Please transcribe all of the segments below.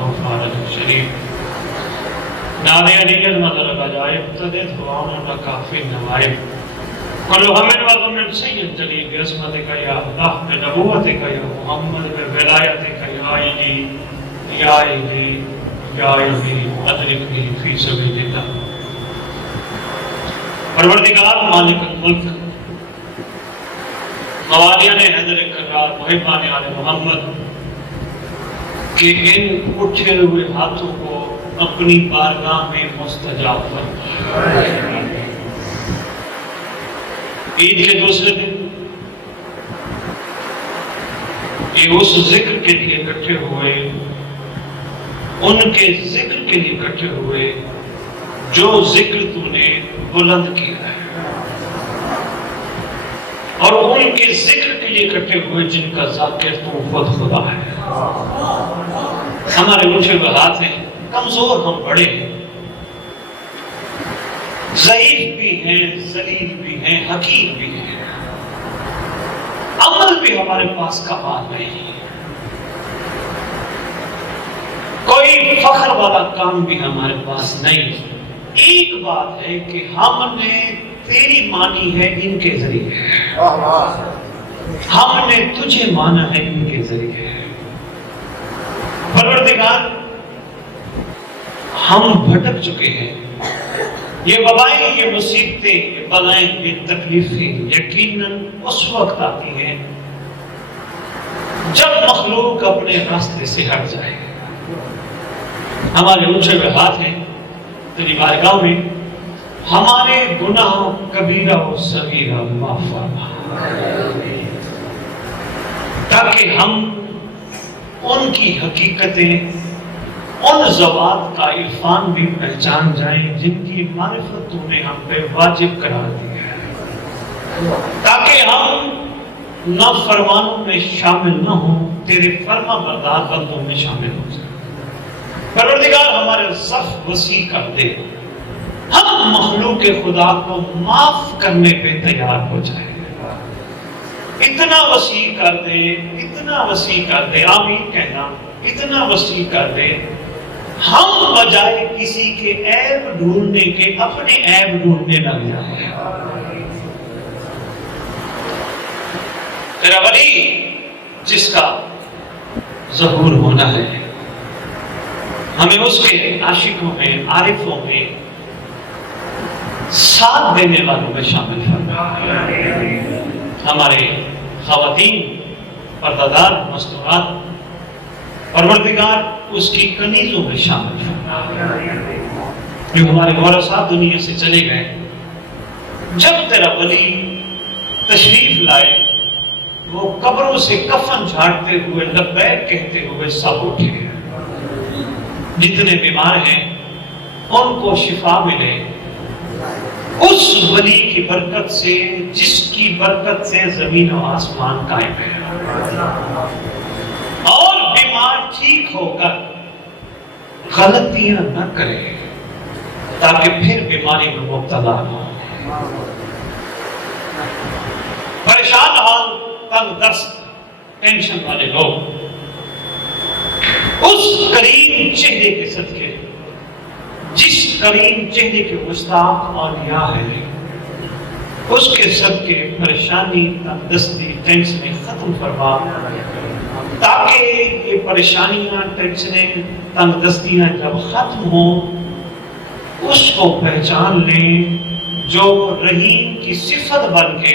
غفار شریف نادے علیت mother العجائب تدت ہوامن و کافی نوائب کلو ہمیں وقت من سید جلیل بعظمتک یا اللہ بنبوتک یا محمد بولایتک یا الہی یا الہی یا الہی ادرکنی فی سبیل اللہ۔ پروردگار مالک الملک موالیان حیدر کرار محبان آل محمد کہ ان اٹھے ہوئے ہاتھوں کو اپنی بارگاہ میں مستجاب فرما۔ عید کے دوسرے دن یہ اس ذکر کے لیے اکٹھے ہوئے، ان کے ذکر کے لیے اکٹھے ہوئے جو ذکر تو نے بلند کیا ہے، اور ان کے ذکر کے لیے اکٹھے ہوئے جن کا ذاکر تو خود خدا ہے۔ ہمارے مجھے بہات ہیں، کمزور ہم بڑے ہیں، ضعیف بھی ہیں، ذلیل بھی ہیں، حقیر بھی ہیں، عمل بھی ہمارے پاس کمال نہیں ہے، کوئی فخر والا کام بھی ہمارے پاس نہیں ہے۔ ایک بات ہے کہ ہم نے تیری مانی ہے ان کے ذریعے، ہم نے تجھے مانا ہے ان کے ذریعے۔ پروردگار ہم بھٹک چکے ہیں، یہ وبائیں، یہ مصیبتیں، یہ بلائیں، یہ تکلیفیں یقیناً اس وقت آتی ہیں جب مخلوق اپنے راستے سے ہٹ جائے۔ ہمارے اونچے ہوئے ہاتھ ہیں تیری بارگاہ میں، ہمارے گناہوں کبیرہ و صغیرہ معاف فرما، تاکہ ہم ان کی حقیقتیں، ان ذوات کا عرفان بھی پہچان جائیں جن کی معرفت تو نے ہم پہ واجب قرار دی ہے، تاکہ ہم نافرمانوں میں شامل نہ ہوں، تیرے فرما بردار بندوں میں شامل ہو جائیں۔ پروردگار ہمارے صف وسیع کر دے، ہم مخلوق خدا کو معاف کرنے پہ تیار ہو جائیں، اتنا وسیع کر دے، اتنا وسیع کر دے، آمین کہنا، اتنا وسیع کر دے ہم بجائے کسی کے عیب ڈھونڈنے کے اپنے عیب ڈھونڈنے لگ جائیں۔ تیرا ولی جس کا ظہور ہونا ہے، ہمیں اس کے عاشقوں میں، عارفوں میں، ساتھ دینے والوں میں شامل فرما۔ ہمارے خواتین، پردہ دار، مستورات، پروردگار اس کی کنیزوں میں شامل فرما۔ جو ہمارے وارثات دنیا سے چلے گئے، جب تیرا ولی تشریف لائے، وہ قبروں سے کفن جھاڑتے ہوئے، لبیک کہتے ہوئے سب اٹھے۔ جتنے بیمار ہیں ان کو شفا ملے اس ولی کی برکت سے جس کی برکت سے زمین و آسمان قائم ہے، اور بیمار ٹھیک ہو کر غلطیاں نہ کرے تاکہ پھر بیماری میں مبتلا نہ ہو۔ پریشان حال، تنگ دست، ٹینشن والے لوگ اس کریم چہرے کے صدقے، جس کریم چہرے کے مشتاق اولیاء ہیں، اس کے صدقے پریشانی، تنگ دستی، ٹینشنیں ختم فرما، تاکہ یہ پریشانیاں، ٹینشنیں، تنگ دستیاں جب ختم ہوں اس کو پہچان لیں جو رحیم کی صفت بن کے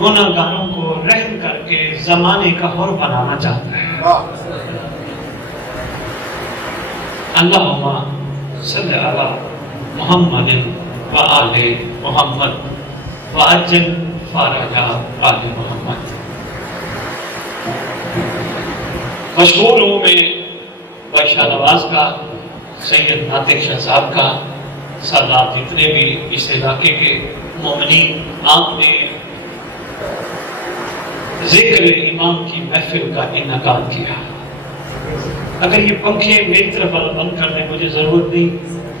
گناہگاروں کو رحم کر کے زمانے کا حر بنانا چاہتا ہے۔ اللہم صلی علی محمد و آل محمد وعجل فرج آل محمد۔ مشغول ہوں میں بادشاہ نواز کا، سید ناطق شاہ صاحب کا، سردار جتنے بھی اس علاقے کے مومنین، آپ نے ذکر امام کی محفل کا انعقاد کیا۔ اگر یہ پنکھے میری طرف بند کر دیں، مجھے ضرورت نہیں،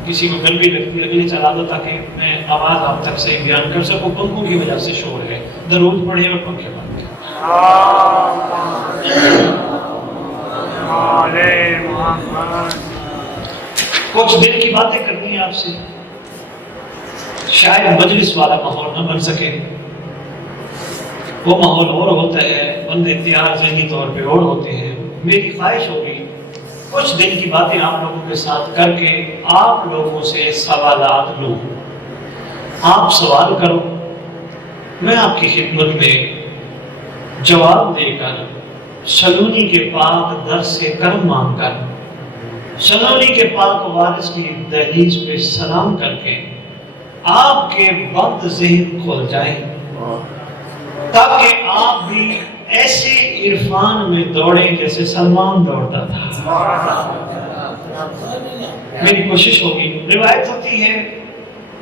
کسی کو گرمی لگتی لگے چلا دو تاکہ میں آواز آپ تک سے بیان کر سکوں، پنکھوں کی وجہ سے شور ہے، درود پڑھیں اور پنکھے بند کریں۔ کچھ دل کی باتیں کرنی ہے آپ سے، شاید مجلس والا ماحول نہ بن سکے، وہ ماحول اور ہوتا ہے، بندے تیار ذہنی طور پہ اور ہوتے ہیں۔ میری خواہش ہوگی کچھ دن کی باتیں آپ لوگوں کے ساتھ کر کے آپ لوگوں سے سوالات لوں، آپ سوال کرو، میں آپ کی خدمت میں جواب دے کر سلونی کے پاک در سے کرم مانگ کر سلونی کے پاک وارث کی دہلیز پہ سلام کر کے آپ کے بند ذہن کھل جائیں، تاکہ آپ بھی ایسے عرفان میں دوڑیں جیسے سلمان دوڑتا تھا۔ میری کوشش ہوگی، روایت ہوتی ہے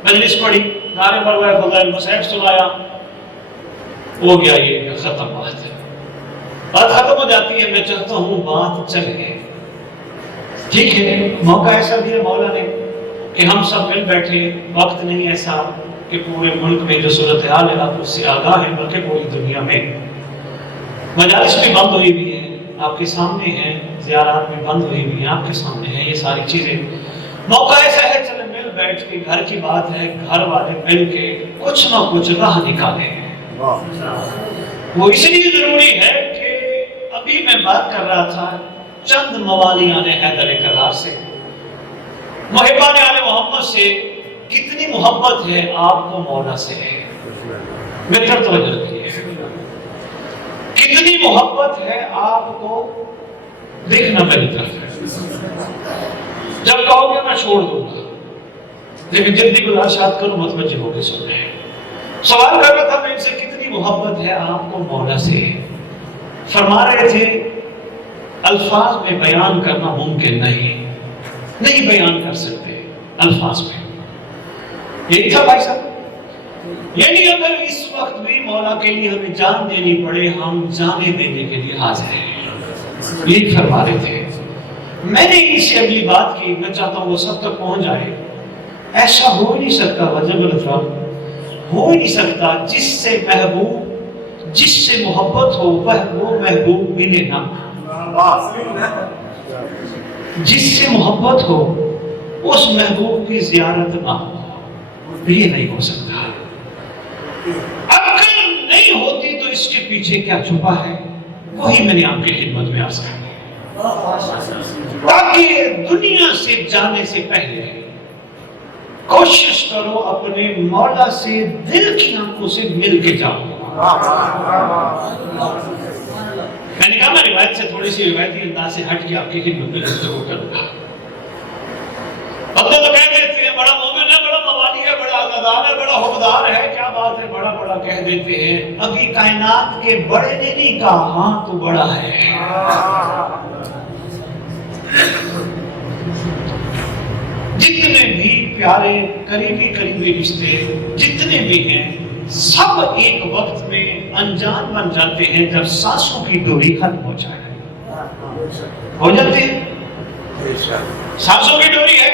مجلس پڑھی، نعرے پڑھوائے، فضائل مسائب سنایا، ہو گیا، یہ ختم بات ختم ہو جاتی ہے۔ میں چاہتا ہوں بات چلے، ٹھیک ہے، موقع ایسا دیا مولا نے کہ ہم سب مل بیٹھے، وقت نہیں ایسا کہ پورے ملک میں جو صورتحال ہے آپ اس سے آگاہ ہیں، بلکہ پوری دنیا میں مجالس بھی بند ہوئی ہوئی ہیں، آپ کے سامنے ہیں، زیارات بھی بند ہوئی ہوئی ہیں، آپ کے سامنے ہیں یہ ساری چیزیں۔ موقع ایسا ہے چلے مل بیٹھ کے، گھر کی بات ہے، گھر والے مل کے کچھ نہ کچھ راہ نکالیں۔ وہ اس لیے ضروری ہے کہ ابھی میں بات کر رہا تھا چند موالیان حیدر کرار سے، محبان آل محمد سے، کتنی محبت ہے آپ کو مولا سے، میرے طرف توجہ رکھیے، کتنی محبت ہے آپ کو، دیکھنا میری طرف ہے، جب کہو گے میں چھوڑ دوں گا، لیکن جلدی گزارشات کروں متوجہ ہو کے سن رہے ہیں۔ سوال کر رہا تھا میں ان سے، کتنی محبت ہے آپ کو مولا سے؟ فرما رہے تھے الفاظ میں بیان کرنا ممکن نہیں بیان کر سکتے الفاظ میں، یہی تھا بھائی صاحب، یعنی اگر اس وقت بھی مولا کے لیے ہمیں جان دینی پڑے، ہم جانے دینے کے لیے حاضر ہیں، یہی فرما رہے تھے۔ میں نے ان سے اگلی بات کی، میں چاہتا ہوں وہ سب تک پہنچ جائے۔ ایسا ہو ہی نہیں سکتا وجب الاطراف، ہو ہی نہیں سکتا جس سے محبوب، جس سے محبت ہو وہ محبوب ملے نہ، جس سے محبت ہو اس محبوب کی زیارت نہ ہو، یہ نہیں ہو سکتا۔ اگر نہیں ہوتی تو اس کے پیچھے کیا چھپا ہے، وہی میں نے آپ کی خدمت میں عرض کیا، تاکہ دنیا سے جانے سے پہلے کوشش کرو اپنے مولا سے دل کی آنکھوں سے مل کے جاؤ۔ میں نے کہا میں روایت سے تھوڑی سی روایتی انداز سے ہٹ کے آپ کی خدمت میں گفتگو کروں گا۔ بندے تو کہہ دیتے ہیں بڑا مومن ہے، بڑا موالی ہے، بڑا عزادار ہے، بڑا حقدار ہے، کیا بات ہے، بڑا بڑا کہہ دیتے ہیں۔ ابھی کائنات کے بڑے نے نہیں کہا ہاں تو بڑا ہے۔ جتنے بھی پیارے قریبی رشتے جتنے بھی ہیں، سب ایک وقت میں انجان بن جاتے ہیں جب سانسوں کی ڈوری ختم ہو جائے، ہو جاتے ہیں۔ سانسوں کی ڈوری ہے،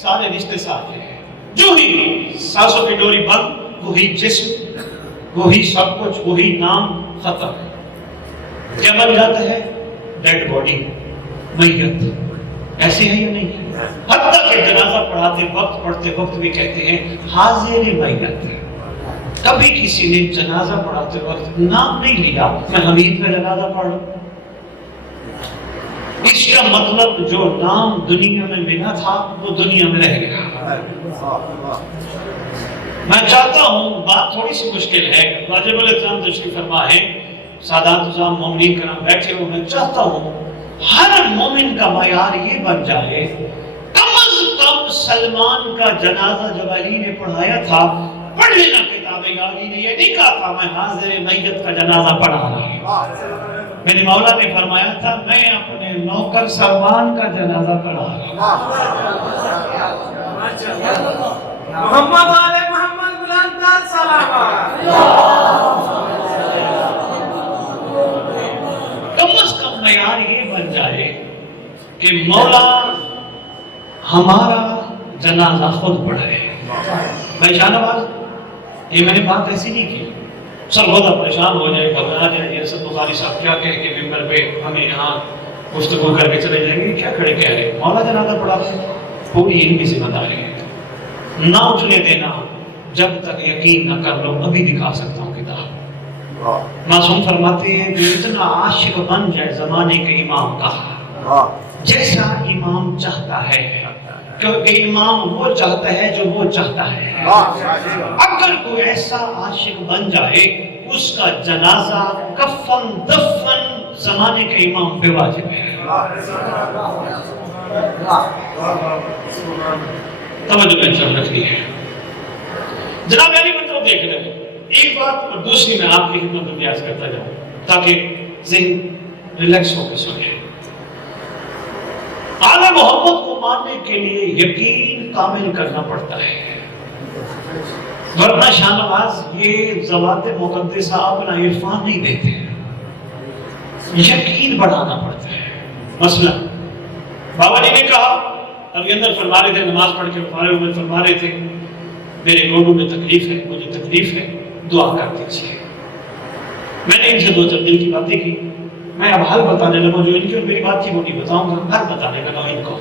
سارے رشتے ساتھ ہیں، جو ہی سانسوں کی ڈوری بند، وہی جسم، وہی سب کچھ، وہی نام، ختم۔ کیا بن جاتا ہے؟ ڈیڈ باڈی، میت۔ ایسے ہے یا نہیں ہے؟ حتیٰ کہ جنازہ پڑھتے وقت بھی کہتے ہیں حاضر میت۔ کبھی کسی نے جنازہ پڑھاتے وقت نام نہیں لیا، میں حمید کا جنازہ پڑھ لوں، اس کا مطلب جو نام دنیا میں ملا تھا وہ دنیا میں رہ گیا۔ میں چاہتا ہوں، بات تھوڑی سی مشکل ہے، واجب الاحترام تشریف فرما ہے، سادات عزام مومنین کرام بیٹھے ہو، میں چاہتا ہوں ہر مومن کا معیار یہ بن جائے، کم از کم سلمان کا جنازہ جب علی نے پڑھایا تھا، پڑھ لینا کتابیں، علی نے یہ نہیں کہا تھا میں حاضر میت کا جنازہ پڑھا رہا ہوں، میرے مولا نے فرمایا تھا میں اپنے نوکر سلمان کا جنازہ پڑھا رہا ہوں۔ محمد آل محمد بلند سلام، کم از کم معیار یہ بن جائے کہ مولا ہمارا جنازہ خود پڑھے۔ بھائی شاہ نواز، یہ میں نے بات ایسی نہیں کی، سب بہت پریشان ہو جائے، گھبرا جائے، یہ سب بخاری صاحب کیا کہہ کے ممبر پہ ہمیں یہاں گفتگو کر کے چلے جائیں گے کیا کھڑے کہہ رہے مولا جنازہ پڑھا پوری ان کی ذمہ داری ہے نہ اٹھنے دینا جب تک یقین نہ کر لو ابھی دکھا سکتا ہوں کتاب معصوم فرماتے ہیں کہ اتنا عاشق بن جائے زمانے کے امام کا جیسا امام چاہتا ہے کیونکہ امام وہ چاہتا ہے جو وہ چاہتا ہے اگر کوئی ایسا عاشق بن جائے اس کا جنازہ کفن دفن زمانے کے امام پہ واجب ہے توجہ میں چل رکھنی ہے جناب علی مطلب دیکھ رہے ہیں ایک بات اور دوسری میں آپ کی خدمت میں بیان کرتا جاؤں تاکہ ذہن ریلیکس ہو کے سنے آل محمد کو ماننے کے لیے یقین کامل کرنا پڑتا ہے ورنہ شاہ نواز یہ ذوات مقدسہ اپنا عرفان نہیں دیتے یقین بڑھانا پڑتا ہے مثلا بابا جی نے کہا ابھی اندر فرما رہے تھے نماز پڑھ کے فارغ ہوئے فرما رہے تھے میرے گوڈوں میں تکلیف ہے مجھے تکلیف ہے دعا کر دیجیے میں نے ان سے دو چار دل کی باتیں کی میں اب حل بتانے لگا جو ان کی اور میری بات کی وہ نہیں بتاؤں گا حل بتانے لگا ان کو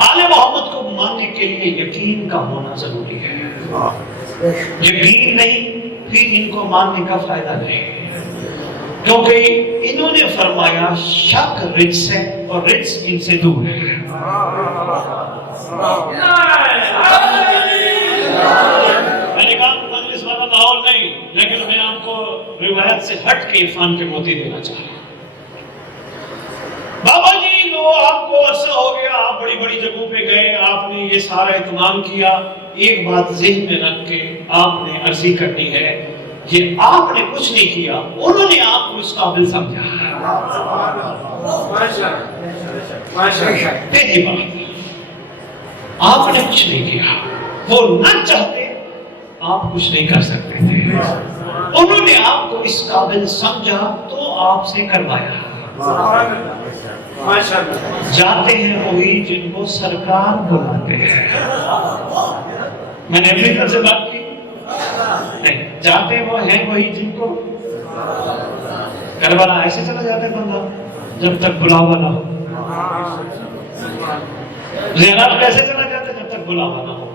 آل محمد کو ماننے کے لیے یقین کا ہونا ضروری ہے یقین نہیں پھر ان کو ماننے کا فائدہ نہیں کیونکہ انہوں نے فرمایا شک رجس ہے اور رجس ان سے دور ہے میں نے کہا مجلس والا ماحول نہیں لیکن میں آپ کو روایت سے ہٹ کے عرفان کے موتی دینا چاہتا ہوں بابا جی لو آپ کو عرصہ ہو گیا آپ بڑی بڑی جگہوں پہ گئے آپ نے یہ سارا اہتمام کیا ایک بات ذہن میں رکھ کے آپ نے عرضی کرنی ہے یہ آپ نے کچھ نہیں کیا انہوں نے آپ کو اس قابل سمجھا پہلی بات آپ نے کچھ نہیں کیا وہ نہ چاہتے آپ کچھ نہیں کر سکتے تھے انہوں نے آپ کو اس قابل سمجھا تو آپ سے کروایا جاتے ہیں وہی جن کو سرکار بلاتے ہیں میں نے اپنی طرف سے بات کی نہیں جاتے وہ ہیں وہی جن کو کربلا ایسے چلا جاتا ہے بندہ جب تک بلاوا نہ ہو زینب کیسے چلا جاتا ہے جب تک بلاوا نہ ہو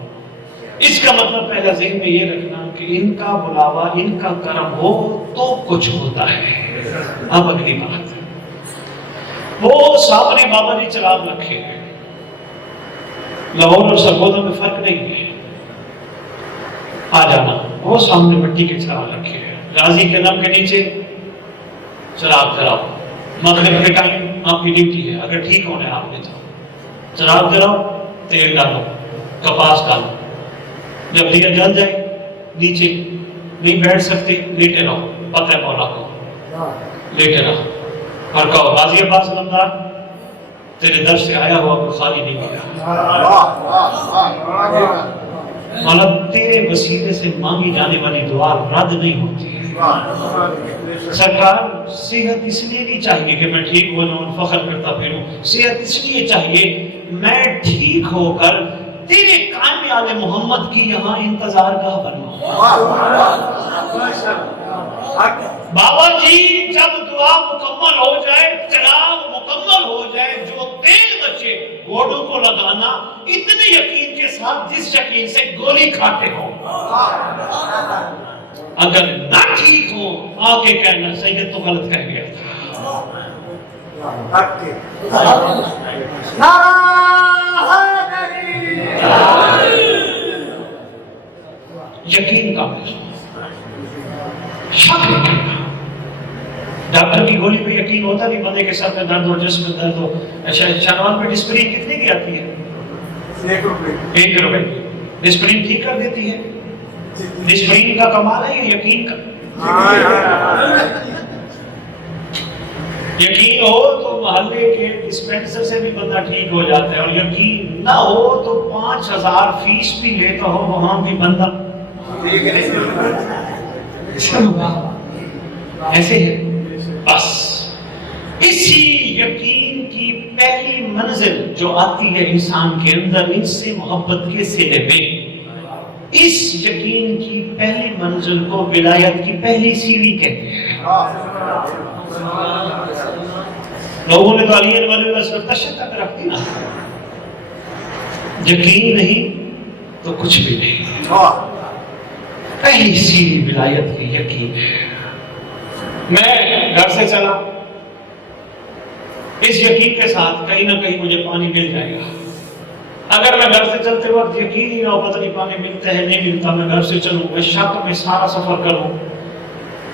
اس کا مطلب پہلا ذہن میں یہ رکھنا کہ ان کا بلاوا ان کا کرم ہو تو کچھ ہوتا ہے اب اگلی بات وہ سامنے بابا جی چراغ رکھے ہیں لاہور اور سرگودا میں فرق نہیں ہے آ جانا وہ سامنے مٹی کے چراغ رکھے ہیں غازی کے نام کے نیچے چراغ جلاؤ مغرب کے ٹائم آپ کی ڈیوٹی ہے اگر ٹھیک ہونا ہے آپ نے تو چراغ جلاؤ تیل ڈالو کپاس ڈالو جب دیا جل جائے نیچے نہیں بیٹھ سکتے لیٹے رہو پتہ مولا کو لیٹے رہو اور کہو غازی عباس علمدار تیرے در سے آیا ہوا کوئی خالی نہیں گیا مولا تیرے وسیلے سے مانگی جانے والی دعا رد نہیں ہوتی سرکار صحت اس لیے نہیں چاہیے کہ میں ٹھیک ہو جاؤں فخر کرتا پھروں صحت اس لیے چاہیے میں ٹھیک ہو کر تیرے قائم آل محمد کی یہاں انتظار گاہ بنوں بابا جی جب دعا مکمل ہو جائے چراغ مکمل ہو جائے جو تیل بچے گھوڑوں کو لگانا اتنے یقین کے ساتھ جس یقین سے گولی کھاتے ہو اگر نہ ٹھیک ہو آگے کہنا سید تو غلط کہہ گیا یقین کا شک نہیں کرنا ڈاکٹر کی گولی پہ یقین ہوتا نہیں بندے کے ساتھ میں درد ہو جسم میں درد ہو اچھا شانوان پہ ڈسپرین کتنے کی آتی ہے 1 روپے ڈسپرین ٹھیک کر دیتی ہے ڈسپرین کا کمال ہے یہ یقین کا یقین ہو تو محلے کے ڈسپینسر سے بھی بندہ ٹھیک ہو جاتا ہے اور یقین نہ ہو تو 5000 فیس بھی لیتا ہو وہاں بھی بندہ ایسے ہے بس اسی یقین کی پہلی منزل جو آتی ہے انسان کے اندر ان سے محبت کے صلے میں اس یقین کی پہلی منزل کو ولایت کی پہلی سیڑھی کہتے ہیں لوگوں نے تو علی ولی اللہ صرف تشہد تک رکھ دی نا. یقین نہیں تو کچھ بھی نہیں. پہلی سیڑھی ولایت کی یقین ہے. میں گھر سے چلا اس یقین کے ساتھ کہیں نہ کہیں مجھے پانی مل جائے گا. اگر میں گھر سے چلتے وقت یقین ہی نہ ہو پتہ نہیں پانی ملتا ہے نہیں ملتا، میں گھر سے چلوں میں شک میں سارا سفر کروں،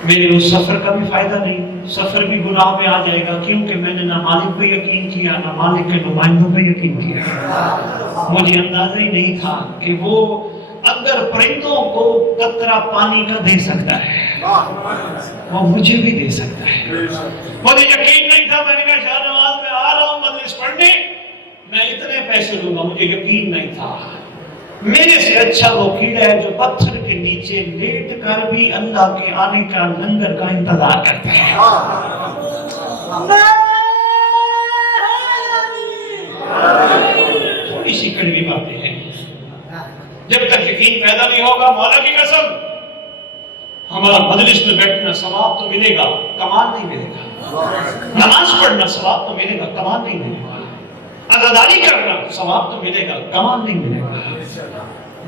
میرے اس سفر کا بھی فائدہ نہیں، سفر بھی گناہ میں آ جائے گا، کیونکہ میں نے نہ مالک پہ یقین کیا نہ مالک کے نمائندوں پہ یقین کیا. مجھے اندازہ ہی نہیں تھا کہ وہ اگر پرندوں کو قطرہ پانی کا دے سکتا ہے وہ مجھے بھی دے سکتا ہے. مجھے یقین نہیں تھا. میں نے کہا شاہ نواز میں آ رہا ہوں مجلس پڑھنے، میں اتنے پیسے دوں گا. مجھے یقین نہیں تھا. میرے سے اچھا وہ کیڑا ہے جو پتھر کے نیچے لیٹ کر بھی اللہ کے آنے کا لنگر کا انتظار کرتا ہے. تھوڑی سی کڑوی باتیں ہیں. جب تک یقین پیدا نہیں ہوگا، مولا کی قسم ہمارا مجلس میں بیٹھنا ثواب تو ملے گا، کمال نہیں ملے گا. نماز پڑھنا ثواب تو ملے گا، کمال نہیں ملے گا. عزاداری کرنا ثواب تو ملے گا، کمال نہیں ملے گا.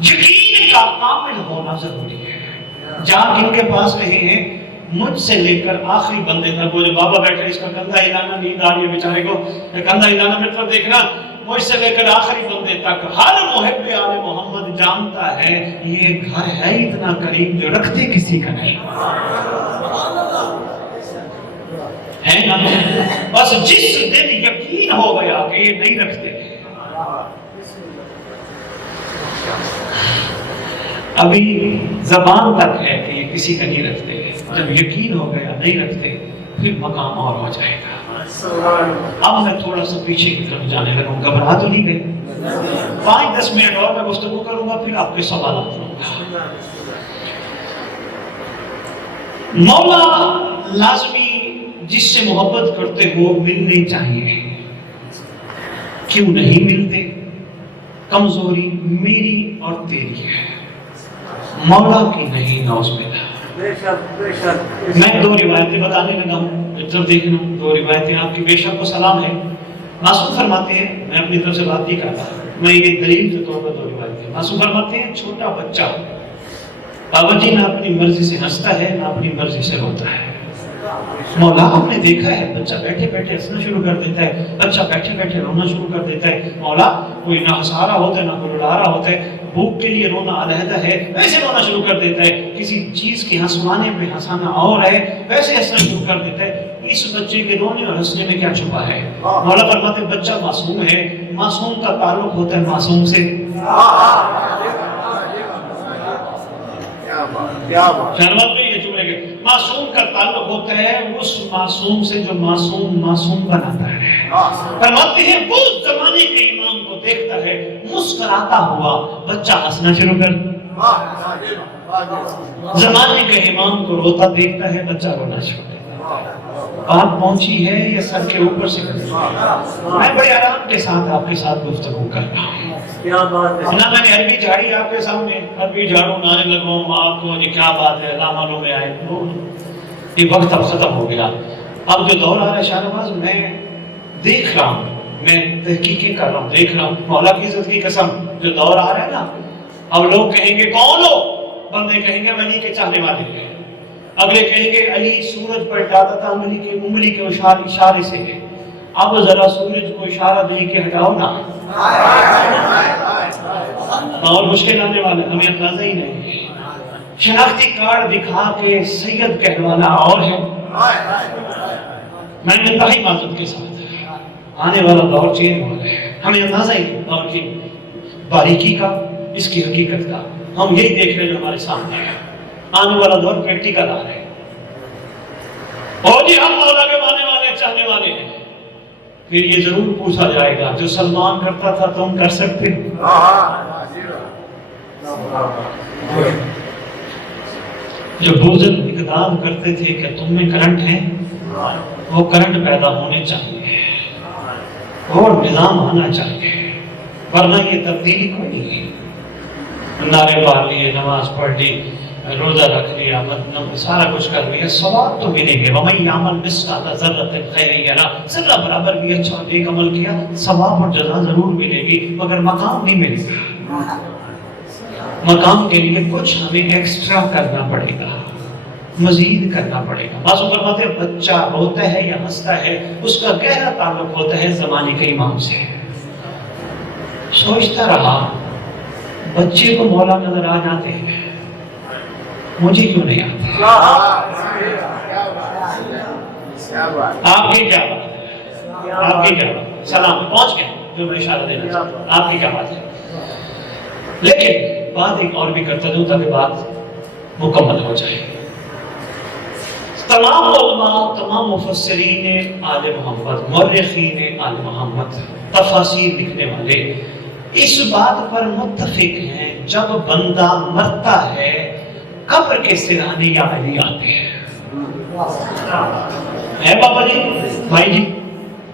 یقین کا کامل ہونا ضروری ہے. جہاں جن کے پاس رہے ہیں مجھ سے لے کر آخری بندے تک، وہ جو بابا بیٹھے اس کا کندھا ہلانا نیند آ رہی ہے بیچارے کو، کندھا ہلانا میرے طرف دیکھنا، مجھ سے لے کر آخری بندے تک ہر محب آل محمد جانتا ہے یہ گھر ہے اتنا قریب جو رکھتے کسی کا نہیں ہے نا. بس جس دن یقین ہو گیا کہ یہ نہیں رکھتے، ابھی زبان تک ہے کہ یہ کسی کا نہیں رکھتے، جب یقین ہو گیا نہیں رکھتے پھر مقام اور ہو جائے گا. اب میں تھوڑا سا پیچھے کی طرف جانے لگا ہوں. گھبرا تو نہیں گئی؟ 5-10 منٹ اور میں گفتگو کروں گا پھر آپ کے سوالات لوں گا. مولا لازمی جس سے محبت کرتے ہو ملنے چاہیے. کیوں نہیں ملتے؟ کمزوری میری اور تیری ہے، مولا کی نہیں. نعوذ باللہ. میں 2 روایتیں بتانے لگا ہوں، ادھر دیکھنا. 2 روایتیں آپ کی بے شک و سلام ہے. معصوم فرماتے ہیں، میں اپنی طرف سے بات نہیں کرتا، میں ایک دلیل کے طور پر 2 روایتیں. معصوم فرماتے ہیں چھوٹا بچہ بابا جی نہ اپنی مرضی سے ہنستا ہے نہ اپنی مرضی سے روتا ہے. مولا ہم نے دیکھا ہے بچہ بیٹھے بیٹھے ہنسنا شروع کر دیتا ہے، بچہ بیٹھے بیٹھے رونا شروع کر دیتا ہے. مولا کوئی نہ ہنسا رہا ہوتا ہے نہ کوئی رلا رہا ہوتا ہے، بھوک کے لیے رونا علیحدہ ہے ویسے رونا شروع کر دیتا ہے، کسی چیز کی ہنسوانے پہ ہنسانا اور ہے ویسے ہنسنا شروع کر دیتا ہے. اس بچے کے رونے اور ہنسنے میں کیا چھپا ہے؟ مولا فرماتے ہیں بچہ معصوم ہے، معصوم کا تعلق ہوتا ہے معصوم سے. شرمت میں یہ جملے کے معصوم کا تعلق ہوتا ہے اس معصوم سے جو معصوم بناتا ہے. فرماتے ہیں وہ زمانے کے امام کو دیکھتا ہے مسکراتا ہوا بچہ ہنسنا شروع کر، زمانے کے امام کو روتا دیکھتا ہے بچہ رونا شروع کر. بات پہنچی ہے یا سر کے اوپر سے کر؟ میں بڑے آرام کے ساتھ آپ کے ساتھ گفتگو کر رہا ہوں. نہ میں نے عربی جھاڑی آپ کے سامنے عربی جھاڑوں نانے لگوں آپ کو یہ کیا بات ہے لامالوں میں آئے. یہ وقت اب ختم ہو گیا. اب جو دور آ رہا ہے شاہ نواز میں دیکھ رہا ہوں، میں تحقیقیں کر رہا ہوں، دیکھ رہا ہوں. مولا کی عزت کی قسم جو دور آ رہا ہے نا، اب لوگ کہیں گے کون ہو؟ بندے کہیں گے علی کے چاہنے والے ہیں، اگلے کہیں گے علی سورج پر جاتا تھا انگلی کے اشارے سے. اب ذرا سورج کو اشارہ دے کے ہٹاؤ نا، اور مشکل آنے والا ہمیں اندازہ ہی نہیں. شناختی کارڈ دکھا کے سید کہلوانا اور ہے. میں انتہائی معذرت کے ساتھ آنے والا دور چینج ہو رہا ہے، ہمیں اندازہ ہی نہیں دور کی باریکی کا، اس کی حقیقت کا. ہم یہی دیکھ رہے ہیں جو ہمارے سامنے ہے. آنے والا دور پریکٹیکل آ رہا ہے. اور جی ہم مولا کے ماننے والے چاہنے والے ہیں. پھر یہ ضرور پوچھا جائے گا جو سلمان کرتا تھا تم کر سکتے؟ جو بزرگ اقدام کرتے تھے کہ تم میں کرنٹ ہے، وہ کرنٹ پیدا ہونے چاہیے اور نظام آنا چاہیے، ورنہ یہ تبدیلی کوئی نہیں. نعرے مار لیے، نماز پڑھ لی، روزہ رکھ لیا، سارا کچھ کر لیا، ثواب تو ملیں گے۔ وَمَن يَعْمَلْ مِثْقَالَ ذَرَّةٍ خَيْرًا يَرَهُ، ذرہ برابر بھی اچھا نیک عمل کیا، ثواب اور جزا ضرور ملے گی، مگر مقام نہیں ملے گا۔ مقام کے لیے کچھ ہمیں ایکسٹرا کرنا پڑے گا، مزید کرنا پڑے گا۔ بعض فرماتے ہیں بچہ روتا ہے یا ہنستا ہے اس کا گہرا تعلق ہوتا ہے زمانے کے امام سے۔ سوچتا رہا بچے کو مولا نظر آ جاتے ہیں، مجھے کیوں نہیں آتے؟ آپ کی کیا بات ہے؟ آپ کی کیا بات ہے؟ سلام پہنچ گیا جو میں اشارہ دینا چاہتا ہوں، آپ کی کیا بات ہے؟ لیکن بات ایک اور بھی کرتا ہوں تاکہ بات مکمل ہو جائے۔ تمام علماء، تمام مفسرین آل محمد، مورخین آل محمد، تفاسیر لکھنے والے اس بات پر متفق ہیں جب بندہ مرتا ہے قبر کے سرانے یا علی آتے ہیں۔ ہے بابا جی، بھائی جی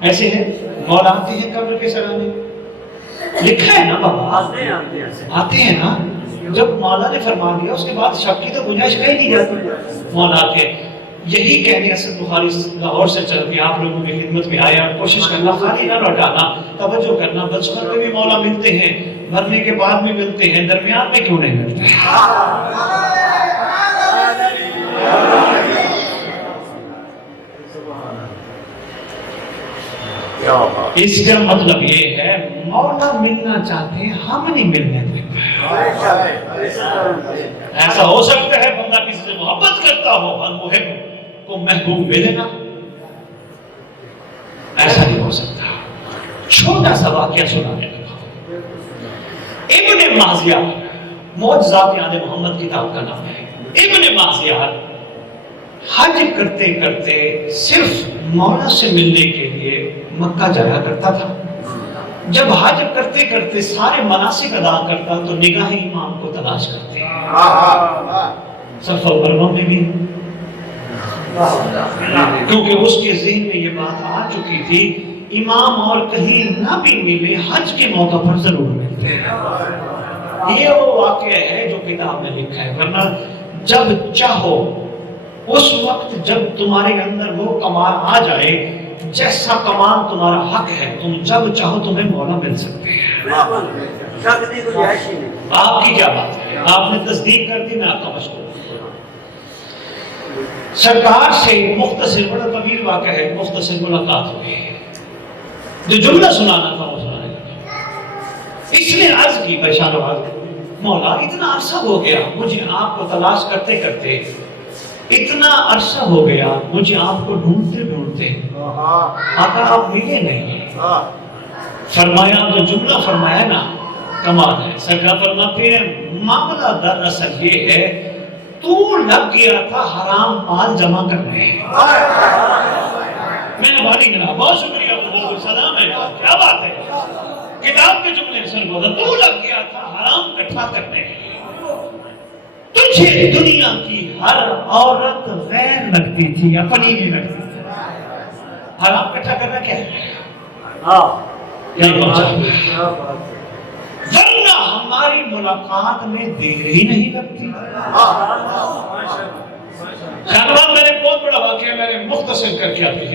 ایسے ہیں، مولا آتے ہیں قبر کے سرانے، لکھا ہے نا بابا، آتے ہیں نا۔ جب مولا نے فرما دیا اس کے بعد شک کی تو گنجائش کہیں نہیں جاتی۔ مولا کے یہی کہنے اسد بخاری لاہور سے چل کے آپ لوگوں کی خدمت میں آیا، کوشش کرنا خالی نہ لوٹانا، توجہ کرنا۔ بچپن میں بھی مولا ملتے ہیں، مرنے کے بعد بھی ملتے ہیں، درمیان میں کیوں نہیں ملتے؟ اس کا مطلب یہ ہے مولا ملنا چاہتے ہیں، ہم نہیں ملنے دیتے۔ ایسا ہو سکتا ہے بندہ کسی سے محبت کرتا ہو اور محب کو محبوب ملے گا، ایسا نہیں ہو سکتا۔ چھوٹا سا واقعہ سنانے لگا۔ ابن مازیار، معجزات آل محمد کتاب کا نام ہے۔ ابن مازیار حج کرتے کرتے صرف مولا سے ملنے کے لیے مکہ جایا کرتا تھا۔ جب حج کرتے کرتے سارے مناسک ادا کرتا تو نگاہ امام کو تلاش کرتے، صفا المروہ میں بھی، کیونکہ اس کے ذہن میں یہ بات آ چکی تھی امام اور کہیں نہ بھی ملے حج کے موقع پر ضرور ملتے ہیں۔ یہ وہ واقعہ ہے جو کتاب میں لکھا ہے، ورنہ جب چاہو اس وقت جب تمہارے اندر وہ کمال آ جائے جیسا کمال تمہارا حق ہے، تم جب چاہو تمہیں مولا مل سکتے ہیں۔ آپ کی کیا بات ہے؟ آپ نے تصدیق کر دی، میں آپ کا مشکور۔ سرکار سے مختصر، بڑا طویل واقعہ ہے، مختصر ملاقات ہوئی، جو جملہ سنانا تھا وہ سنانے لگا۔ اس نے عرض کی پریشان ہوا، مولا اتنا عرصہ ہو گیا مجھے آپ کو تلاش کرتے کرتے، اتنا عرصہ ہو گیا مجھے آپ کو ڈھونڈتے ڈھونڈتے، آقا آپ ملے نہیں۔ فرمایا جو جملہ فرمایا نا کمال ہے۔ سرکار فرماتے ہیں معاملہ دراصل یہ ہے تو لگ گیا تھا حرام مال جمع کرنے۔ میں نے بھالی جناب بہت شکریہ، بہت سلام ہے، کیا بات ہے، کتاب کے جملے سر بولا تو لگ گیا تھا حرام اکٹھا کرنے۔ تجھے دنیا کی ہر عورت غیر لگتی تھی، اپنی بھی لگتی تھی۔ حرام اکٹھا کرنا کیا ہے؟ نہیں پہنچا، ورنہ ہماری ملاقات میں دیر ہی نہیں لگتی۔ خانوان میں نے بہت بڑا واقعہ میں نے مختصر کر کے آپ کی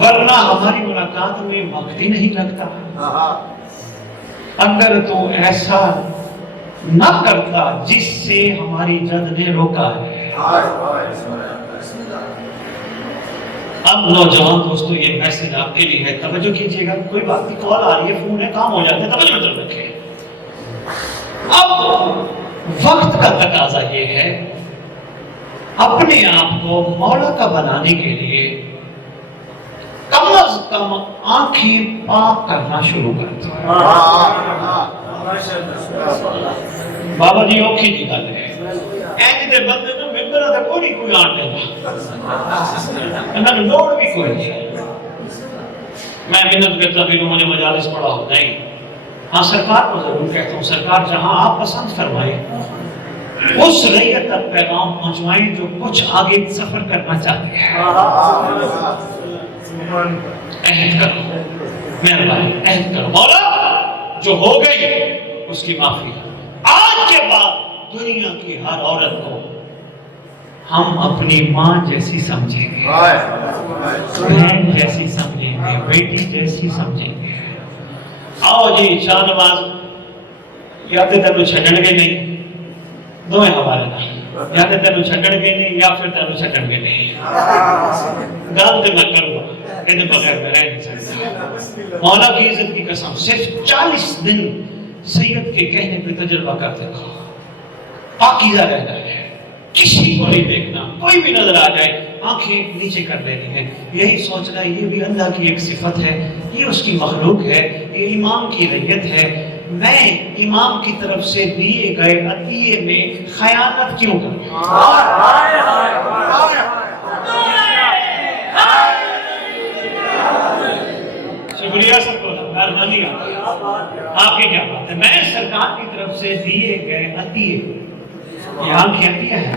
ورنہ ہماری ملاقات میں وقت ہی نہیں لگتا۔ اگر تو ایسا نہ کرتا جس سے ہماری جد نے روکا ہے۔ اب نوجوان دوستو یہ میسج آپ کے لیے ہے، توجہ کیجئے گا، کوئی بات کی کال آ رہی ہے، فون ہے، کام ہو جاتا ہے، توجہ مطلب رکھیں۔ اب وقت کا تقاضا یہ ہے اپنے آپ کو مولا کا بنانے کے لیے کم از کم آنکھیں پاک کرنا شروع کر دو۔ بابا جی اوکھی جی گل ہے، اینج دے بندے نو ممبر تے کوئی آن دینا، انہاں نوں لوڑ بھی کوئی نہیں۔ میں محنت کرتا بھی مجھے مجالس پڑھاؤ نہیں، ہاں سرکار کو ضرور کہتا ہوں سرکار جہاں آپ پسند فرمائیں اس ریت تک پیغام پہنچوائیں جو کچھ آگے سفر کرنا چاہتے ہیں۔ عہد کرو، مہربانی عہد کرو، مولا جو ہو گئی اس کی معافی، آج کے بعد دنیا کی ہر عورت کو ہم اپنی ماں جیسی سمجھیں گے، بہن جیسی سمجھیں گے، بیٹی جیسی سمجھیں گے۔ آؤ جی شاہ نواز، یا تے تینوں چھڈن گے نہیں، دوویں حوالے نال، یا تے تینوں چھڈن گے نہیں یا پھر تینوں چھڈن گے نہیں۔ گل تے میں کروں گا، یہ بغیر میں رہ نہیں سکتا۔ مولا کی عزت کی قسم، صرف 40 دن سید کے کہنے پہ تجربہ کر دیکھو، پاکیزہ رہنا ہے، کسی کو نہیں دیکھنا، کوئی بھی نظر آ جائے آنکھیں نیچے کر دینی ہے، یہی سوچنا یہ بھی اللہ کی ایک صفت ہے، یہ اس کی مخلوق ہے، یہ امام کی ریت ہے۔ میں امام کی طرف سے دیے گئے عطیے میں خیانت کیوں کروں؟ شکریہ سر کو مہربانی آپ کی کیا بات ہے؟ میں سرکار کی طرف سے دیے گئے عطیے، یہاں کی عطیہ ہے،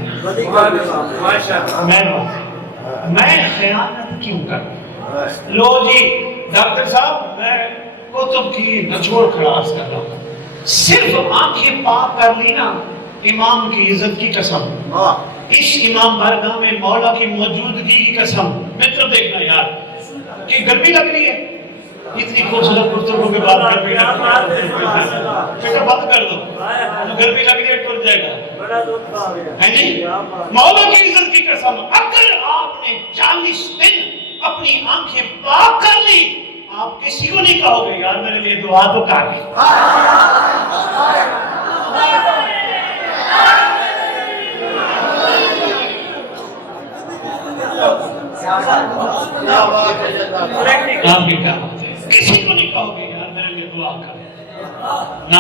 میں خیانت کیوں کروں؟ لو جی ڈاکٹر صاحب، میں کتب کی نچوڑ کھلاس کر رہا ہوں، صرف آنکھیں پاک کر لی نا، امام کی عزت کی قسم، اس امام بارگاہ میں مولا کی موجودگی کی قسم، متر دیکھنا یار کہ گرمی لگ رہی ہے، اتنی خوبصورت گفتگو کے بعد گرمی لگ رہی ہے، بیٹا بند کر دو، گرمی لگ رہی ہے ٹر جائے گا، ہے جی؟ مولا کی عزت کی قسم، اگر آپ نے 40 دن اپنی آنکھیں پاک کر لی، آپ کسی کو نہیں کہو گے یار میرے لیے دعا تو کر لی۔ آپ کی کیا بات ہے؟ کسی کو نہیں کہو گے یار میرے لیے دعا کر نہ،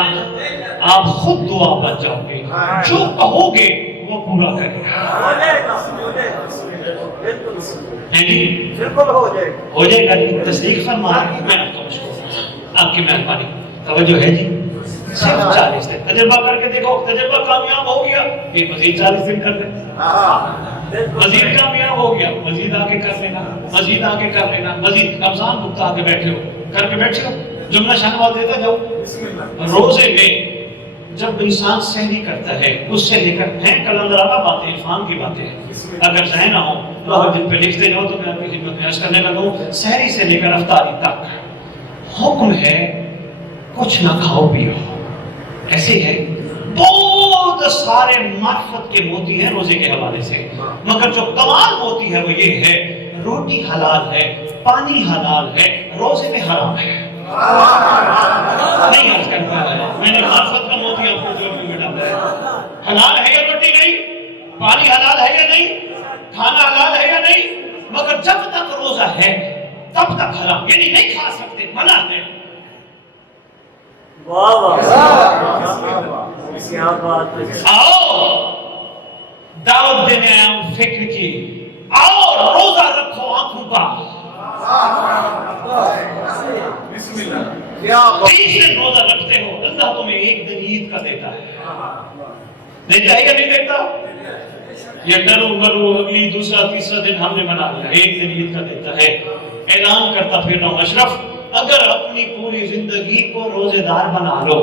آپ خود دعا بن جاؤ گے، جو کہو گے وہ پورا کرے گا، ہو جائے گا جی، تصدیق فرمائیں، میں آپ کو مشکور، آپ کی مہربانی، توجہ ہے جی، صرف 40 دن تجربہ کر کے دیکھو، تجربہ کامیاب ہو گیا پھر مزید 40 دن کر لیں، مزید کامیاب ہو گیا مزید آگے کر لینا، مزید آگے کر لینا، مزید رمضان بھگتا کے بیٹھے ہو، کر کے بیٹھے ہو، جملہ شہنواز دیتا جاؤ۔ روزے میں جب انسان سحری کرتا ہے، اس سے لے کر ہیں کلندرانہ باتیں، عرفان کی باتیں، اگر ذہن نہ ہو تو اگر دن پہ لکھتے جاؤ تو میں آپ کی خدمت میں عرض کرنے لگوں، سحری سے لے کر افطاری تک حکم ہے کچھ نہ کھاؤ پیو، ایسے ہے، بہت سارے معرفت کے موتی ہیں روزے کے حوالے سے، مگر جو کمال موتی ہے وہ یہ ہے، روٹی حلال ہے، پانی حلال ہے، روزے میں حرام ہے۔ نہیں عرض کرتا ہے، میں نے معرفت کا موتی آپ کو جو میں ڈالا ہے، حلال ہے یا روٹی نہیں، پانی حلال ہے یا نہیں، کھانا حلال ہے یا نہیں، مگر جب تک روزہ ہے تب تک حرام، یعنی نہیں کھا سکتے، منع ہے۔ آؤ دعوت دینے آیا ہوں فکر کی، آؤ روزہ رکھو آنکھوں کا، 30 دن روزہ رکھتے ہو، اللہ تمہیں ایک دن عید کا دیتا ہے، دیتا ہے یا نہیں دیتا؟ یہ ڈرو مرو اگلی دوسرا تیسرا دن ہم نے منا لیا، ایک دن عید کا دیتا ہے۔ اعلان کرتا پھر رہا ہوں اشرف، اگر اپنی پوری زندگی کو روزے دار بنا لو،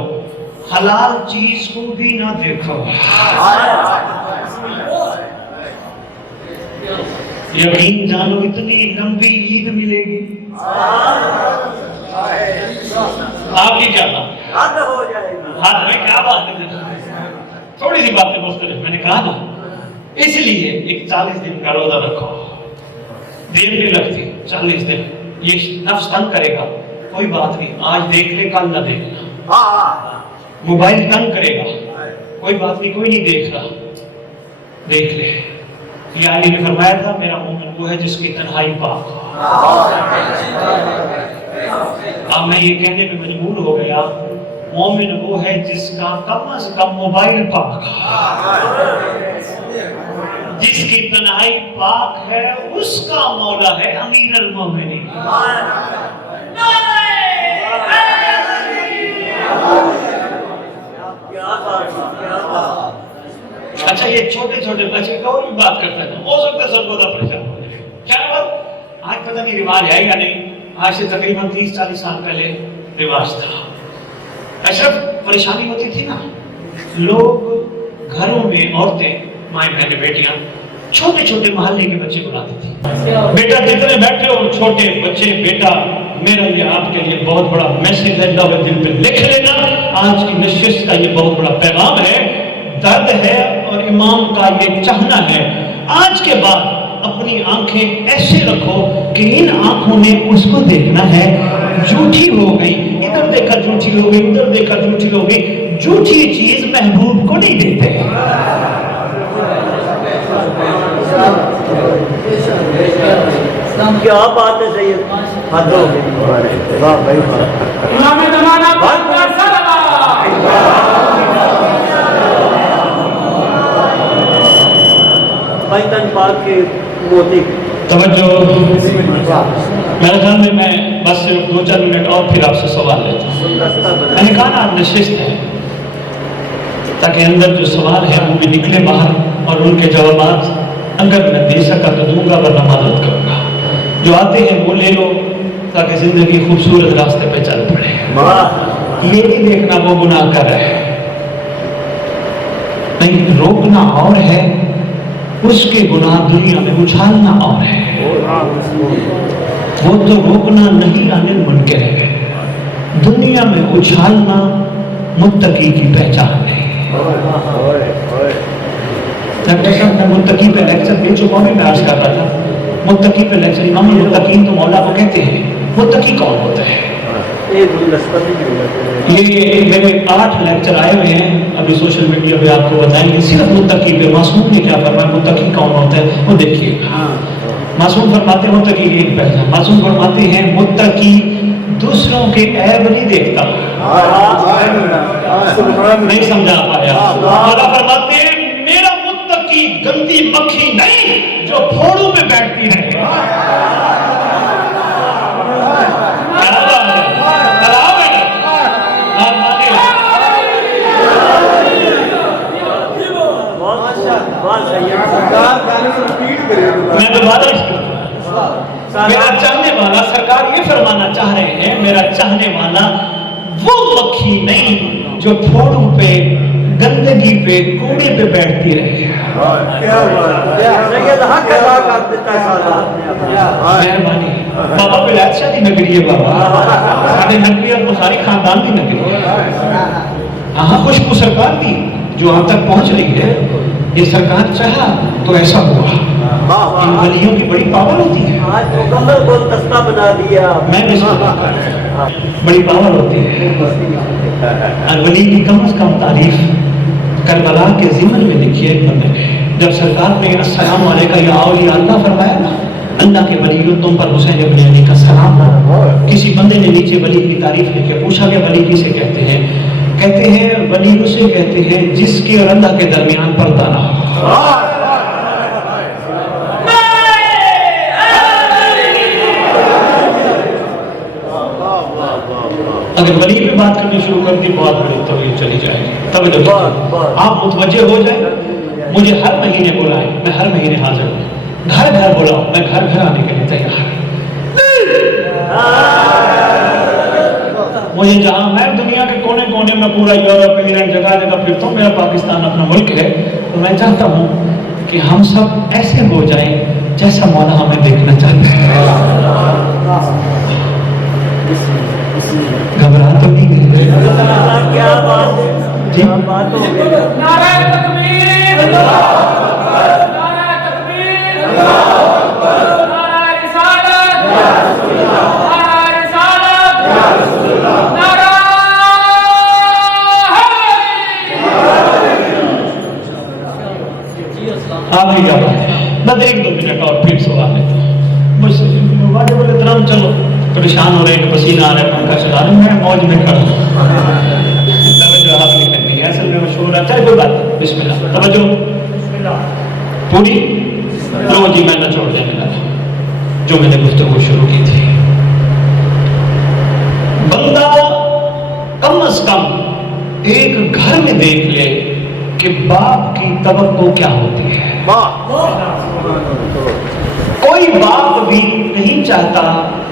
حلال چیز کو بھی نہ دیکھو، یقین جانو اتنی لمبی عید ملے گی۔ آپ کی کیا بات ہے؟ ہاتھ میں کیا بات ہے؟ تھوڑی سی باتیں مختلف، میں نے کہا نا، اس لیے ایک 40 دن کا روزہ رکھو، دیر نہیں لگتی، 40 دن، یہ نفس تنگ کرے گا، کوئی بات نہیں، آج دیکھ لے کل نہ دیکھنا، موبائل تنگ کرے گا، کوئی بات نہیں، کوئی نہیں دیکھ رہا، دیکھ لے، یہ علی نے فرمایا تھا میرا مومن وہ ہے جس کی تنہائی پاک ہو۔ اب میں یہ کہنے پہ مجبور ہو گیا، مومن وہ ہے جس کا کم از کم موبائل پاک ہے، جس کی تنہائی پاک ہے اس کا مولا ہے امیر المومنین۔ اچھا یہ چھوٹے چھوٹے بچے کا اور بھی بات کرتا ہے، ہو سکتا ہے سب کو پریشان ہو جائے، کیا بات آج پتہ نہیں رواج ہے یا نہیں، آج سے تقریباً 30-40 سال پہلے رواج تھا۔ اشرف پریشانی ہوتی تھی نا، لوگ گھروں میں عورتیں مائیں بہنیں بیٹیاں چھوٹے چھوٹے محلے کے بچے بلاتی تھی، بیٹا جتنے بیٹھے ہو چھوٹے بچے، بیٹا میرا یہ آپ کے لیے بہت بڑا میسج ہے، دعوت دل پہ لکھ لینا، آج کی نشست کا یہ بہت بڑا پیغام ہے، درد ہے اور امام کا یہ چاہنا ہے، آج کے بعد اپنی آنکھیں ایسے رکھو کہ ان آنکھوں نے اس کو دیکھنا ہے، جھوٹی ہو گئی، ادھر دیکھا جھوٹی ہو گئی، ادھر دیکھا جھوٹی ہو گئی، جھوٹی چیز محبوب کو نہیں دیتے۔ کیا بات ہے سید، حد ہو گئی۔ امام زمانہ بلند سلام۔ بھائی پاک کے موتی توجہ، میرے خیال میں بس صرف 2-4 منٹ اور پھر آپ سے سوال لیتا ہوں۔ میں نے کہا نا آپ نشست ہیں تاکہ اندر جو سوال ہے وہ بھی نکلے باہر، اور ان کے جوابات اگر میں دے سکا تو دوں گا، ورنہ معذرت کروں گا، جو آتے ہیں وہ لے لو تاکہ زندگی خوبصورت راستے پہ چل پڑے۔ یہ نہیں دیکھنا وہ گناہ کر رہے ہیں، نہیں، روکنا اور ہے، اس کے گناہ دنیا میں اچھالنا اور ہے۔ وہ تو روکنا نہیں عن المنکر ہے، دنیا میں اچھالنا متقی کی پہچان ہے۔ ڈاکٹر صاحب میں متقی پہ لیکچر دے چکا ہوں، میں عرض کر رہا تھا متقی پہ لیکچر، امام المتقین تو مولا کو کہتے ہیں، متقی کون ہوتا ہے؟ یہ میرے 8 لیکچر آئے ہوئے ہیں ابھی سوشل میڈیا پہ، آپ کو بتائیں گے صرف متقی پہ۔ معصوم نے کیا فرمایا، متقی کون ہوتا ہے وہ دیکھیے۔ معصوم فرماتے ہیں متقی کی ایک پہچان، معصوم فرماتے ہیں متقی دوسروں کے عیب نہیں دیکھتا۔ نہیں سمجھا پایا؟ مولا فرماتے ہیں میرا متقی گندی مکھی نہیں جو پھوڑوں پہ بیٹھتی رہے۔ میں دوبارہ اس کو میرا چاہنے والا سرکار یہ فرمانا چاہ رہے ہیں، میرا چاہنے والا وہ مکھی نہیں جو پھوڑوں پہ، گندگی پہ، کوڑے پہ بیٹھتی رہے۔ مہربانی بابا بلاد شاہ دی نگری ہے، بابا سارے نگری اور بخاری خاندان دی نگری ہے، ہاں خوشبو سرکار دی جو وہاں تک پہنچ رہی ہے، یہ سرکار چاہا تو ایسا ہوا۔ ان ولیوں کی بڑی پاور ہوتی ہے، آج مکمل گلدستہ بنا دیا۔ میں نے اس کو بڑی پاور ہوتی ہے، اور ولی کی کم از کم تعریف کربلا کے ضمن میں لکھی ہے ایک بندے نے، جب سرکار نے السلام علیکم یا اولیاء اللہ فرمایا نا، اللہ کے ولی تم پر حسین ابن علی کا سلام ہو، کسی بندے نے نیچے ولی کی تعریف لکھ کے پوچھا کہ ولی کسے کہتے ہیں؟ کہتے ہیں ولی اسے کہتے ہیں جس کے اور اللہ کے درمیان پردہ نہ ہو۔ اگر ولی پہ بات کرنی شروع کر دی بہت بڑی طویل چلی جائے گی۔ توجہ آپ متوجہ ہو جائیں، مجھے ہر مہینے بلائیں، میں ہر مہینے حاضر ہوں، گھر گھر بلاؤ، میں گھر گھر آنے کے لیے تیار ہوں۔ مجھے جہاں میں دنیا کے کونے کونے میں پورا یورپ انگلینڈ جگہ جگہ پھرتا ہوں، میرا پاکستان اپنا ملک ہے، تو میں چاہتا ہوں کہ ہم سب ایسے ہو جائیں جیسا مولا ہمیں دیکھنا چاہتا ہے۔ گھبرا تو نہیں گئے؟ کیا بات ہے، جی بات ہو گئی۔ نعرہ تکبیر، نعرہ تکبیر، نعرہ رسالت، نعرہ رسالت، نعرہ آخری کیا بات ہے، بس 1-2 منٹ اور پھر سوال لیتا ہوں مجھ سے۔ واجب الاحترام چلو، پریشان ہو رہے ہیں، پسینہ آ رہا ہے، پنکھا چلا رہے ہیں، میں موج میں کھڑا ہوں، توجہ آپ نہیں کرنی ہے، اصل میں مشہور ہے، چاہے کوئی بات نہیں، بسم اللہ، توجہ پوری رو جی میں نہ چھوڑ دینے لگا جو میں نے گفتگو شروع کی تھی۔ بندہ کم از کم ایک گھر میں دیکھ لے کہ باپ کی توقع کیا ہوتی ہے۔ کوئی باپ بھی نہیں چاہتا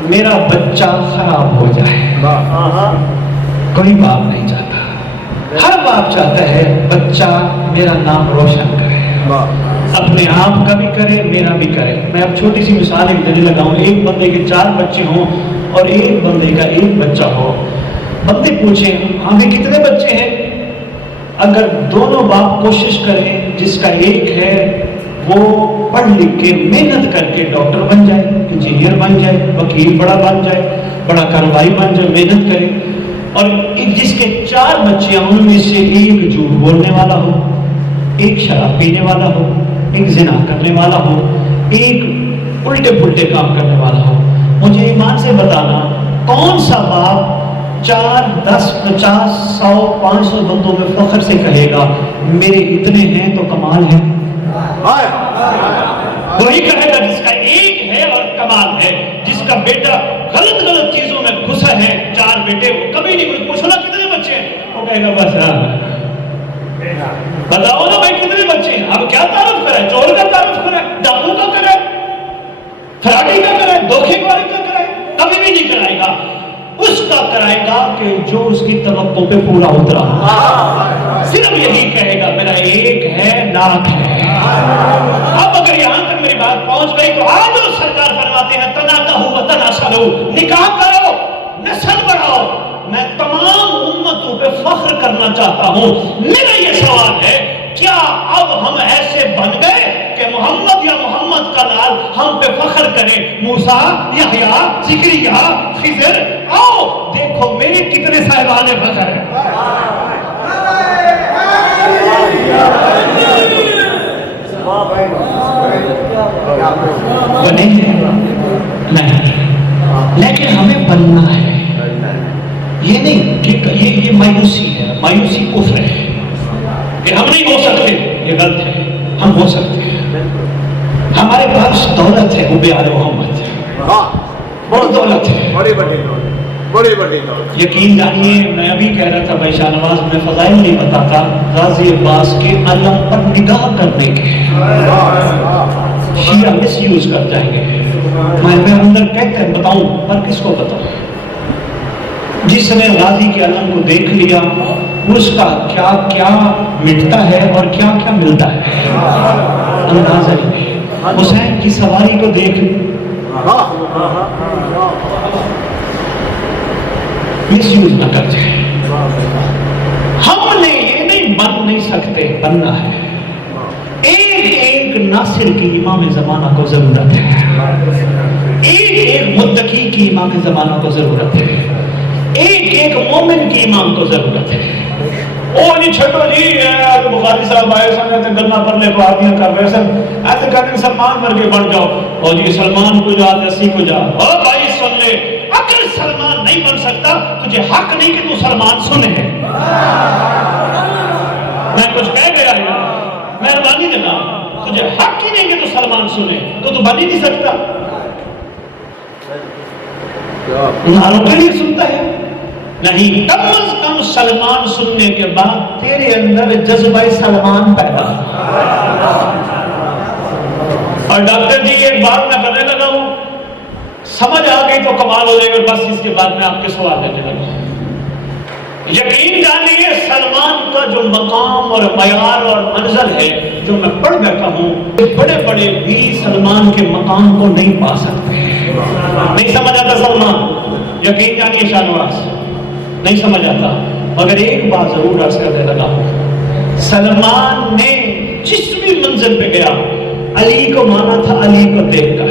میرا بچہ خراب ہو جائے، کوئی باپ نہیں چاہتا، ہر باپ چاہتا ہے بچہ میرا نام روشن کرے، اپنے آپ کا بھی کرے، میرا بھی کرے۔ میں اب چھوٹی سی مثال ایک دینے لگا ہوں، ایک بندے کے 4 بچے ہوں اور ایک بندے کا 1 بچہ ہو۔ بندے پوچھیں ہمیں کتنے بچے ہیں؟ اگر دونوں باپ کوشش کریں، جس کا 1 ہے وہ پڑھ لکھ کے محنت کر کے ڈاکٹر بن جائے، انجینئر بن جائے، وکیل بڑا بن جائے، بڑا کاروباری بن جائے، محنت کرے، اور جس کے 4 بچے ہیں ان میں سے 1 جھوٹ بولنے والا ہو، 1 شراب پینے والا ہو، 1 زنا کرنے والا ہو، 1 الٹے پلٹے کام کرنے والا ہو، مجھے ایمان سے بتانا کون سا باپ 4، 10، 50، 100، 500 بندوں میں فخر سے کہے گا میرے اتنے ہیں تو کمال ہے؟ وہی کہے گا جس کا 1 ہے اور کمال ہے، جس کا بیٹا غلط چیزوں میں گھسا ہے۔ 4 بیٹے، وہ کبھی نہیں کوئی پوچھو نا کتنے بچے ہیں، وہ کہے گا بس بتاؤ نا بھائی کتنے بچے ہیں، اب کیا تعارف کرے؟ چور کا تعارف کرے، ڈاکو کا کرے، فراڈی کا کرے، دھوکے بازی کا کرے؟ کبھی بھی نہیں کرائے گا۔ اس کا کرائے گا کہ جو اس کی توقع پہ پورا اترا، صرف یہی کہے گا میرا 1 ہے، لاکھ ہے۔ اب اگر یہاں تک میری بات پہنچ گئی تو آج جو سرکار فرماتے ہیں تناکحوا وتناسلوا، نکاح کرو، نسل بڑھاؤ۔ میں تمام امتوں پہ فخر کرنا چاہتا ہوں، میرا یہ سوال ہے کیا اب ہم ایسے بن گئے کہ محمد یا محمد کا لال ہم پہ فخر کریں؟ موسیٰ، یحییٰ، زکریا، خضر، آؤ دیکھو میرے کتنے صاحبان فخر ہیں۔ بنے نہیں، لیکن ہمیں بننا ہے۔ یہ نہیں کہ یہ مایوسی ہے، مایوسی کفر ہے کہ ہم نہیں ہو سکتے، یہ غلط ہے، ہم ہو سکتے ہیں۔ ہمارے پاس دولت ہے، وہ آل محمد بہت دولت ہے، بڑی دولت۔ یقین جانیے میں ابھی کہہ رہا تھا بھائی شاہ نواز میں فضائل نہیں بتاتا، غازی عباس کے علم پر نگاہ کرنے کے شیعہ مس یوز کر جائیں گے۔ میں اندر کہتے ہیں بتاؤں پر کس کو بتاؤں؟ جس نے غازی کے علم کو دیکھ لیا اس کا کیا کیا مٹتا ہے اور کیا کیا ملتا ہے، اندازہ ہی نہیں۔ حسین کی سواری کو دیکھ مس یوز نہ کر جائے۔ ہم نے یہ نہیں بن نہیں سکتے، بننا ہے۔ ایک ناصر کی امام زمانہ کو ضرورت ہے، ایک متقی کی امام زمانہ کو ضرورت ہے، ایک مومن کی امام کو ضرورت ہے۔ او نہیں چھٹو جی بخاری صاحب آئے سن گلنا پرلے کو آدیاں کر رہے سن، ایسے کہتے ہیں سلمان مر کے بن جاؤ، او جی سلمان کو جا دسی کو جا۔ او بھائی سن لے، اگر سلمان نہیں بن سکتا تجھے حق نہیں کہ تو سلمان سنے ہے۔ میں کچھ کہہ گیا ہے، مہربانی دینا، تجھے حق ہی نہیں کہ تو سلمان سنے تو بن ہی نہیں سکتا۔ ناروں کے لیے سنتا ہے نہیں، کم از کم سلمان سننے کے بعد تیرے اندر جذبہ سلمان پیدا۔ اور ڈاکٹر جی ایک بات میں کرنے لگا ہوں، سمجھ آ گئی تو کمال ہو جائے گا، بس اس کے بعد میں آپ کے سوال لینے لگا ہوں۔ یقین جانیے سلمان کا جو مقام اور معیار اور منزل ہے جو میں پڑھ بیٹھا ہوں، بڑے بڑے بھی سلمان کے مقام کو نہیں پا سکتے۔ نہیں سمجھ آتا سلمان، یقین جانیے شاہ نواز نہیں سمجھ آتا، مگر ایک بات ضرور عرض کرنے لگا ہوں، سلمان نے جس بھی منزل پہ گیا علی کو مانا تھا، علی کو دیکھ کر۔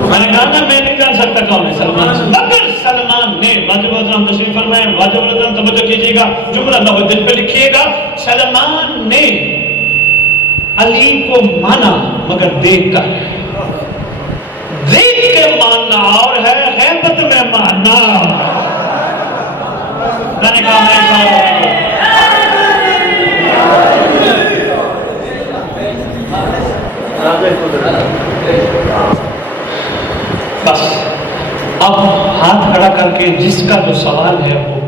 میں نے کہا نا میں نہیں جان سکتا کون ہے سلمان، مگر سلمان نے واجب الحترام تشریف فرمائے، واجب الحترام توجہ کیجیے گا، جملہ نہ دل پہ لکھیے گا، سلمان نے علی کو مانا مگر دیکھ کر۔ دیکھ کے ماننا اور ہے غیبت میں ماننا۔ میں نے کہا میں بس اب ہاتھ کھڑا کر کے جس کا جو سوال ہے وہ